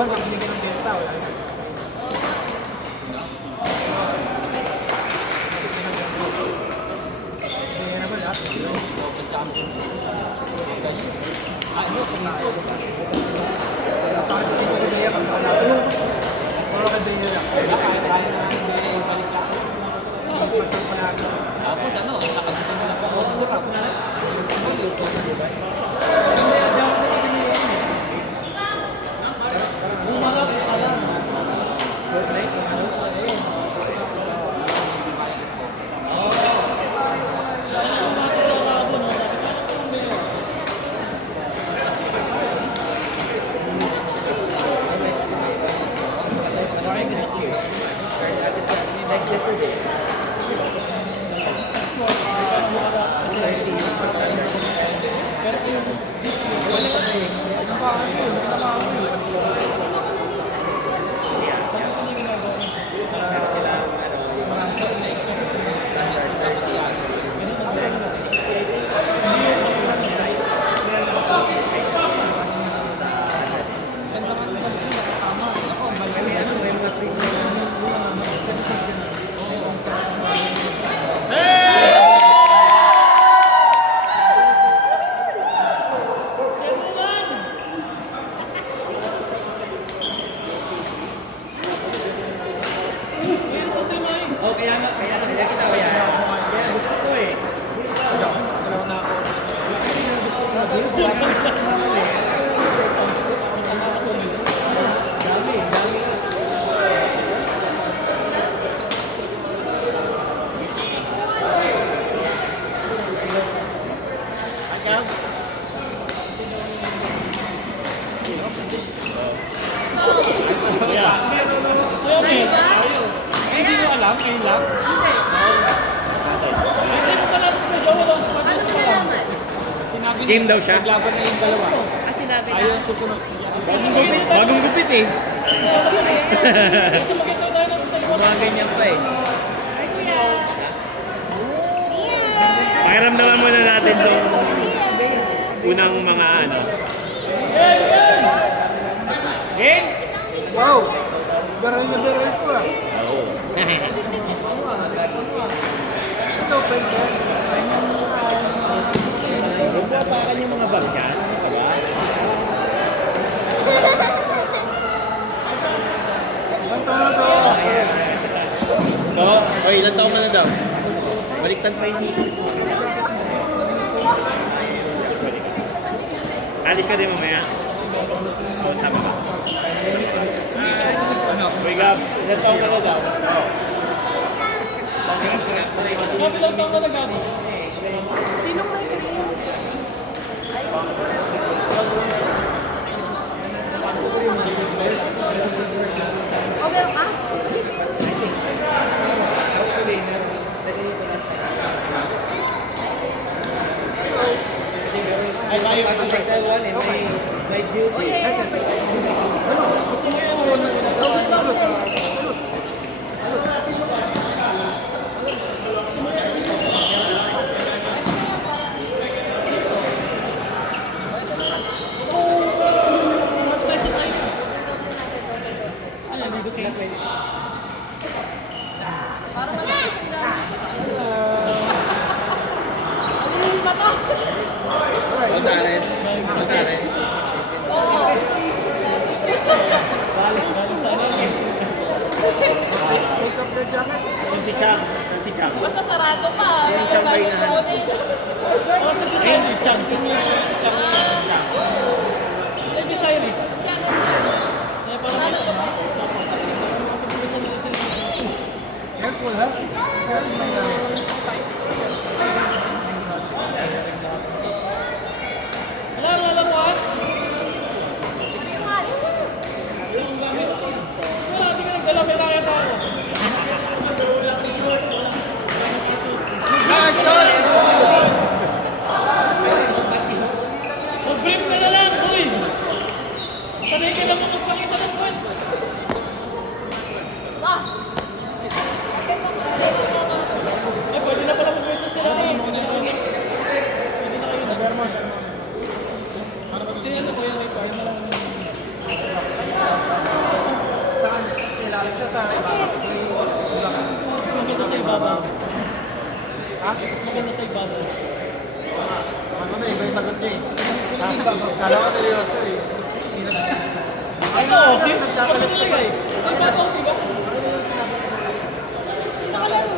Doon, magbigay ng benta. Wala yun. Kaya naman ha. Ano? Tumito. Bakit ito yung kaya pag nakasunod? Puro kay Bea lang. Kaya yung balik lang. Pasal pa natin. Tapos ano, nakasunod na po. Kurap na. Oh, kaya kita kaya. Kaya gusto ko eh. Hindi mo alam, ngayon lang? Hindi. Hindi mo pala sa medyo wala. Ano nalaman? Sinabi Game daw siya? Naglaban na yung dalawa. Ah, sinabi na. Ayaw susunod. Bagong gupit eh. Sumakit daw tayo ng dalawa. Mga ganyan pa eh. Ay, kuya. Pakiramdaman muna natin itong unang mga ano. Game? Wow! Beral na beral ito ah. Oo. Ito, pwede. Bumapakan yung mga bag dyan. Ano ka ba? Ang taon na to. So, oy, ilan taon ka na daw? Baliktad pa yung isip. Alis ka din mamaya. Oo, sama ka. Oy, Gab, ilan taon ka na daw? Oo. Kabilang taong ka nag-gabi. Sinong may kanya? Oh, meron ka? Ay, tayo pa ito sa one eh. May duty. Parang malakas ang gamit. Ang mata. Punta rin. Punta rin. Oo. Take off the jacket. Yung si Chang. Yung si Chang. Basta sarado pa. Yung Chang ba yung nahanap? Ayun, yung Chang. Sa design eh. Careful ha. Wala, wala po ah. Wala, di ka nagdala. May nakaya tayo. Mag-brief ka na lang, boy. Sanay ka lang magpakita ng kwento. Ah! Eh, pwede na pala mag-mesa sila eh. Pwede na kayo. Pwede na kayo na. Berman. Ano ba? Sige, ano ko yan? Pwede na lang. buzzer. Kami, iba yung sagot niya eh. Kala ko seryoso eh. Ano? Nagkakalit talaga eh. Saan ba ito, diba? Nakalaro.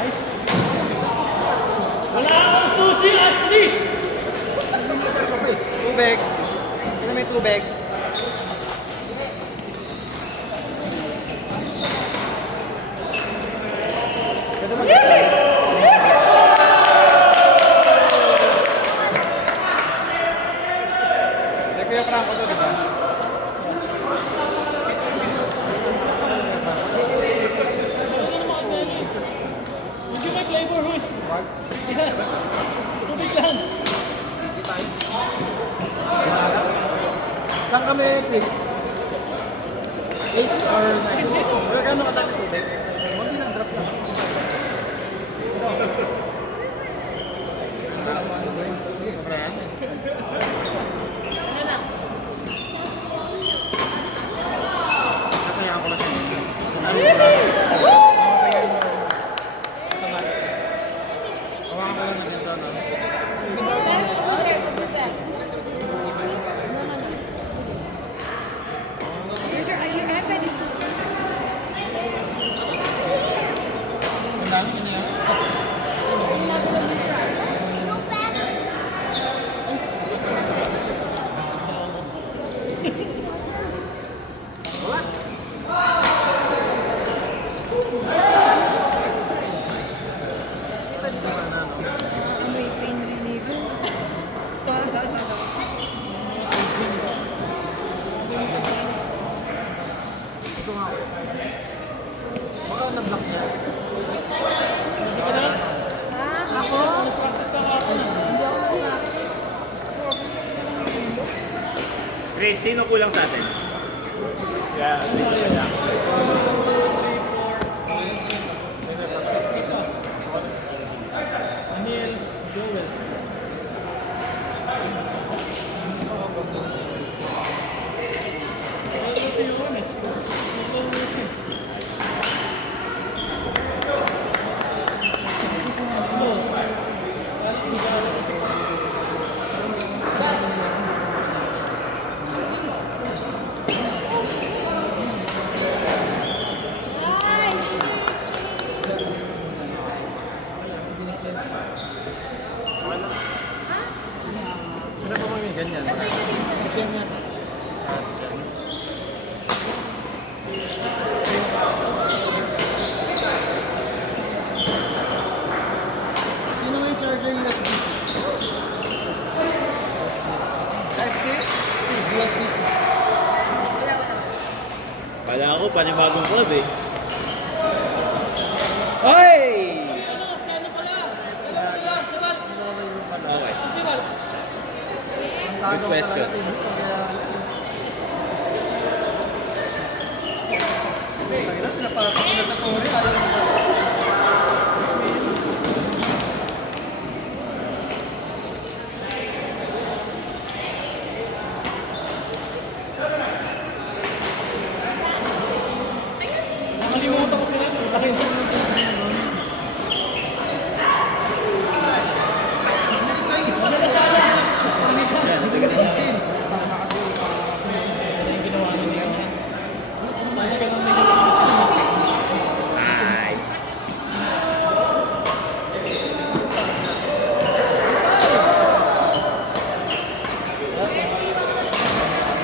Nice. Wala akong sushi, Ashley! Liter ko pa eh. Tubig. Ano may tubig? Ito ba? Hindi ko yung Franco to, di ba? Hindi may flavor, huy. Wag. Tubig lang. Saan kami, Chris? 8 or 9? Pero gano'n ka dati tubig? Mami lang, drop lang. Nasayaan ko na siya. Hawakan ko lang ng ganito, no? That's okay. Pag-back. Here's your iPad is Ang dami niya yan. may pain reliever. Ito nga. Baka na-block niya. Hindi ka na? Ako? Nag-practice ka ako na. Hindi ako na. Chris, sino kulang sa atin? Yeah, Daniel, Joel. Ito yun eh. Ano pa may ganyan? Ganyan yan. Sino may charger USB? Type-C? USB-C. Kala ko, panibagong club eh. Hoy! Ano? Si ano pala? Dalawa na lang. Sagal. Okay. Si Val. Good question. Pinapakakulat na kore. Ayaw mo ba? Nakalimutan ko sila. Nice.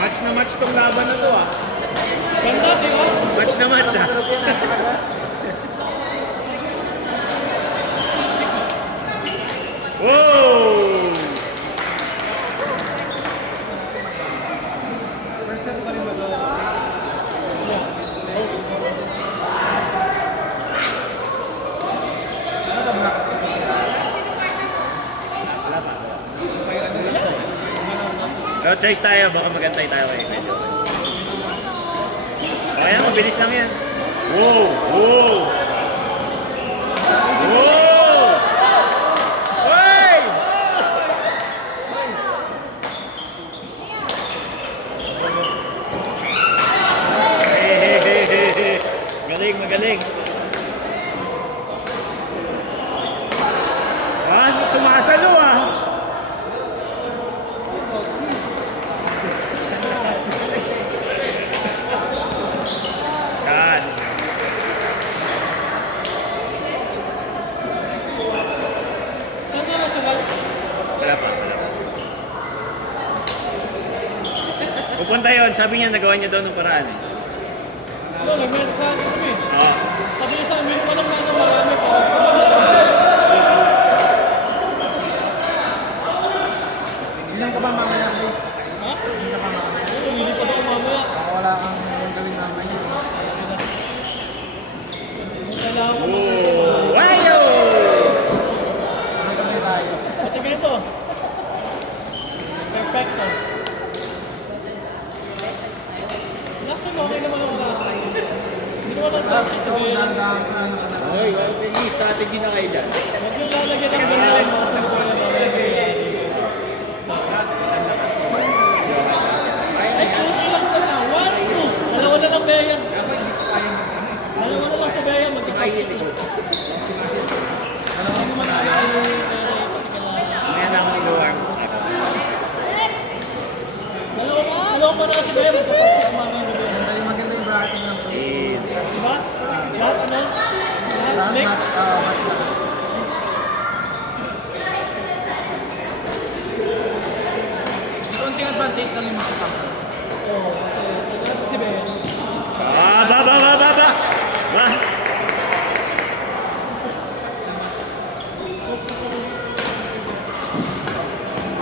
Match na match tong laban na to ah. Ganda, di ba? Match na match ah. Whoa! First set pa rin ba ito? Ano ba? Pero choice tayo, baka magantay tayo kay Medyo. Kaya mabilis lang yan. Wow! Wow! Wow! Hey! Hey, hey, hey, hey, hey. Magaling, magaling. Pupunta yun, sabi niya nagawa niya daw ng paraan eh. Ano, nag-message sa akin kami. Oo. Sabi niya sa amin, walang na marami para di ko makalaman. Ilan ka ba mamaya, Chris? Ha? Ilan ka ba mamaya? Ano, lilipad ako mamaya. Baka wala kang gawin mamaya. Kailangan ko. Oh, wayo! May kami tayo. Pati ganito. Perfecto. Last time okay naman ako last time. Hindi naman ang Tapos toxic ito, sabihin. dahan-dahan ka na pa na. Ay, may strategy na kayo dyan. Huwag yung lalagyan ng ganyan. Mga sinibulan na nangyayari. Ay, kung ilang step na. 1, 2. Dalawa na lang, Bea. Dalawa na lang sa Bea. Magka-toxic na. Dalawa naman na lang. Kaya na akong iluwarm. Dalawa pa na lang sa Bea. Magka-toxic mga Maganda yung bracket ng Eh, Diba? Lahat ano? Lahat mix? match lang. Konting advantage lang yung makapag. Oo, kasi tagal si Bea. Ba!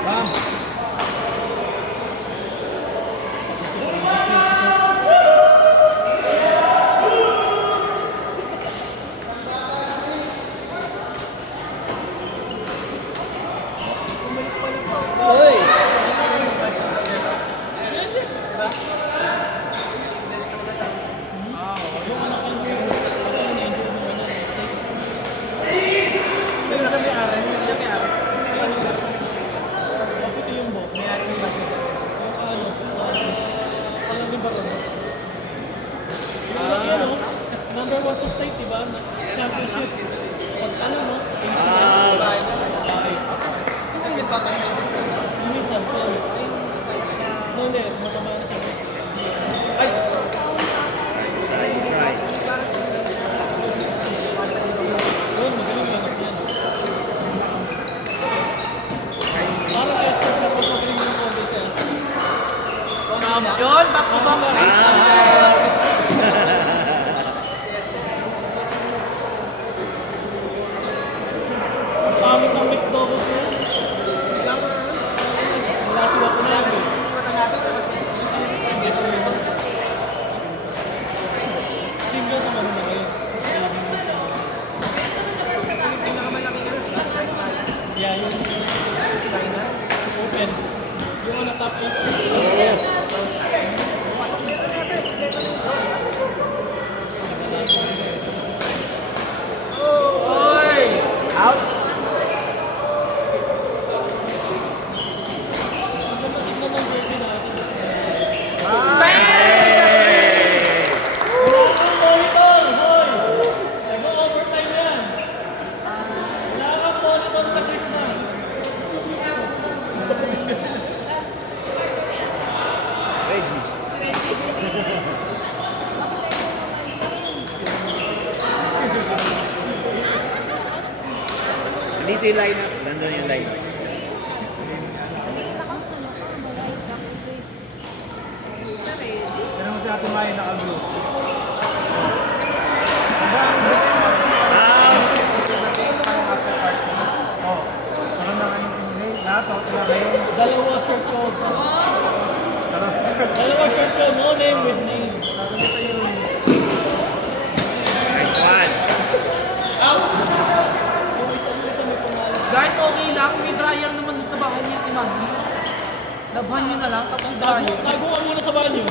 Bam! Uy! Yung anak ko, kasi na-injure mo na snake. Pero nakamayari, nakamayari. Maputi yung box. Mayari yung bracket. Yung ano, alam din ba rin? Yung laki ano, number 1 sa state, diba? Championship. Pagtalo, no? Yung minsan, sorry. No, hindi. Matama na siya. Try. Yun, magaling lang ako yan. Parang expert na pag magaling yung combo sa S. Champion! Back-to-back! Ang pangit ng mixed doubles yun. Wala sila ko na yun. Single sa mga ngayon. Yeah, yung open. Yung ano top 8. Out! Ang kamatig naman jersey natin. Wala kang monitor, hoy! Nag-overtime yan. Wala kang monitor sa Chris na. Ready. Dito yung lineup. Nandun yung lineup. Pero mo si Ate Maya naka-blue. Diba, hindi ko yung after party. Oh, parang nakaintindi. Lahat, out na kayo. Dalawa short code. Tara, Dalawa short code, no name with name. sabi sa iyo eh. Nice one. Yung isa may pangalan. Guys, okay lang. May dryer naman dun sa bahay niya, Timagi. Labhan nyo na lang, tapos dryer. Tago ka muna sa banyo.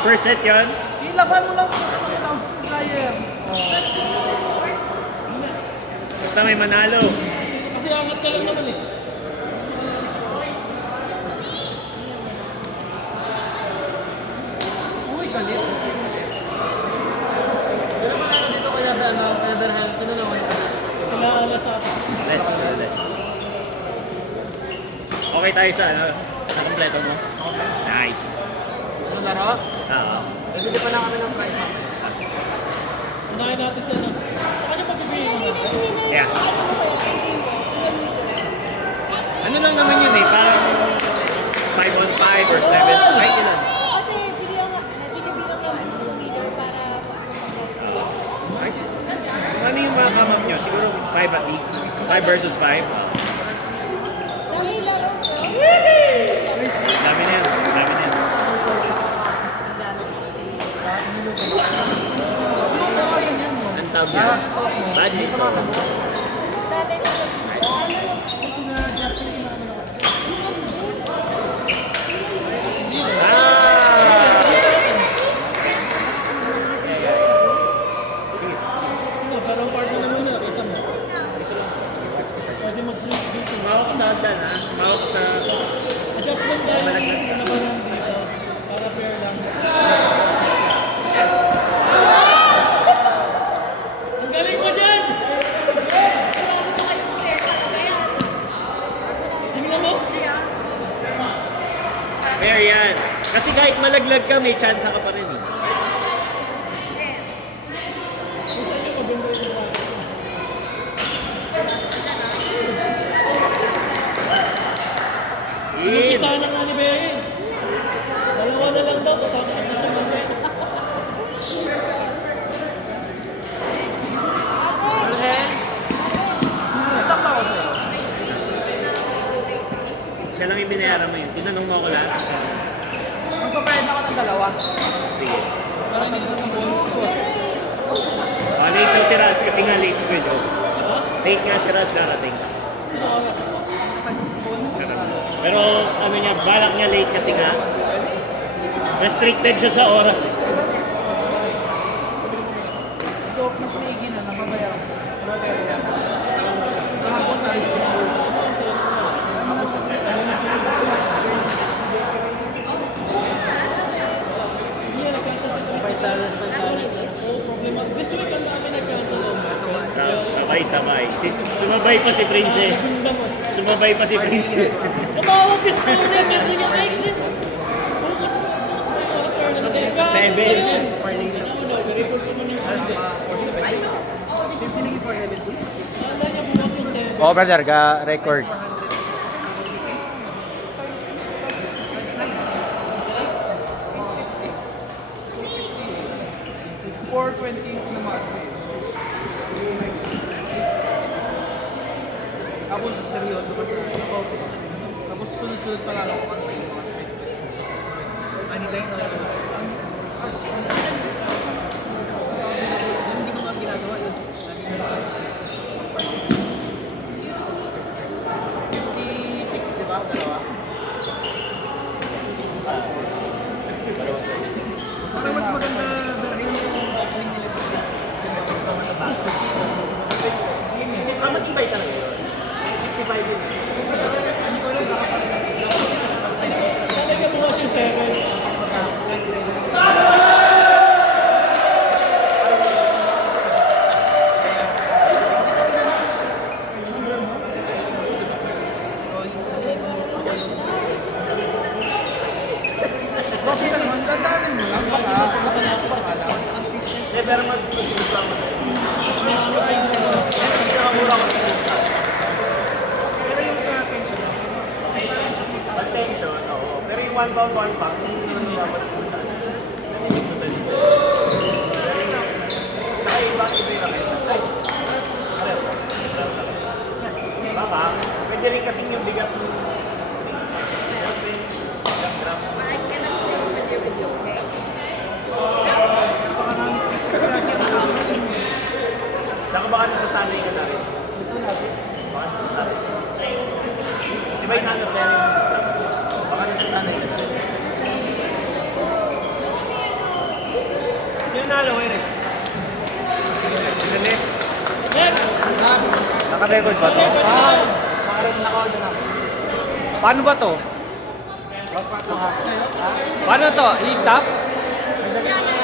First set yun. Ilabhan mo lang sa dryer. Basta may manalo. Kasi angat ka lang naman eh. Uy, galit. Pero manalo dito kaya Berhan, sino na kayo? Sila alas sa atin. Less. Okay tayo sa ano? Sa kompleto mo? Nice. Ano laro? Oo. Bibili pa lang kami ng prize natin. Unahin natin sa ano. Sa kanya pagbibihin mo natin. Yeah. Ano lang naman yun eh, parang 5 on 5 or 7. Ay, ilan? versus 5. Dami laro ko. Dami na yan. Dami na yan. Ang tawag yan. Badminton. Dami ko. Ah! Parang partner na muna, kita mo. Pwede mag-flip dito. Mawak ka sa hagdan, ha? Mawak ka sa... Adjustment tayo yung nabanan dito. Para fair lang. Ang galing mo dyan! Tingnan mo? Fair yan. Kasi kahit malaglag ka, may chance ka pa rin eh. Kung saan yung maganda yung parang. In. Isa na nga ni Bea. Dalawa na lang daw, top-shot na siya mamaya. Alhen, utang ba ako sa'yo? Siya lang yung binayaran mo yun. Tinanong mo ako last. Magpapalit ako ng dalawa. Sige. Para hindi ko ng bonus ko. Late daw si Rad kasi nga late si Pedro. Ha? Late nga si Rad darating. Ano oras? Pero ano niya, balak niya late kasi nga. Restricted siya sa oras eh. So, mas maigi na, napabayaw. Kahapon na rin. Hindi yan, nag-cancel sa $5. Oo, problema. This week, ang dami nag-cancel. Sabay-sabay. Sumabay pa si Princess. Sumabay pa si Princess. Tumawag this morning, kasi niya, ay, Chris. Bukas ba yung mga turn na kasi? 7. Report ko muna yung project. Kala niya bukas yung 7. Oh, brother, record. naman. Tapos seryoso kasi ako. Tapos sunod-sunod pala ako. Anytime na ako. Hindi ko nga ginagawa yun. 56, di ba? Dalawa. Parang mas maganda dahil yung gawin nila sa matatas. Matibay talaga yun. 65 yun. Hindi ko alam baka Talaga bukas yung 7. Bakit naman, dandanin mo lang. Baka alam. Pero mag-proceed lang mo. Pero yung sa attention, Attention, oo. Pero yung one pound, Tsaka iba yung ay. Baka, pwede rin kasing yung bigat ng Tsaka baka nasasanay ka na rin. Baka nasasanay. Di ba yung nano-flare yung baka nasasanay ka na rin. yung nalo, Eric. Next! Naka-record ba to? Makaroon na ako doon ako. Paano ba to? Paano to? I-stop? Madali.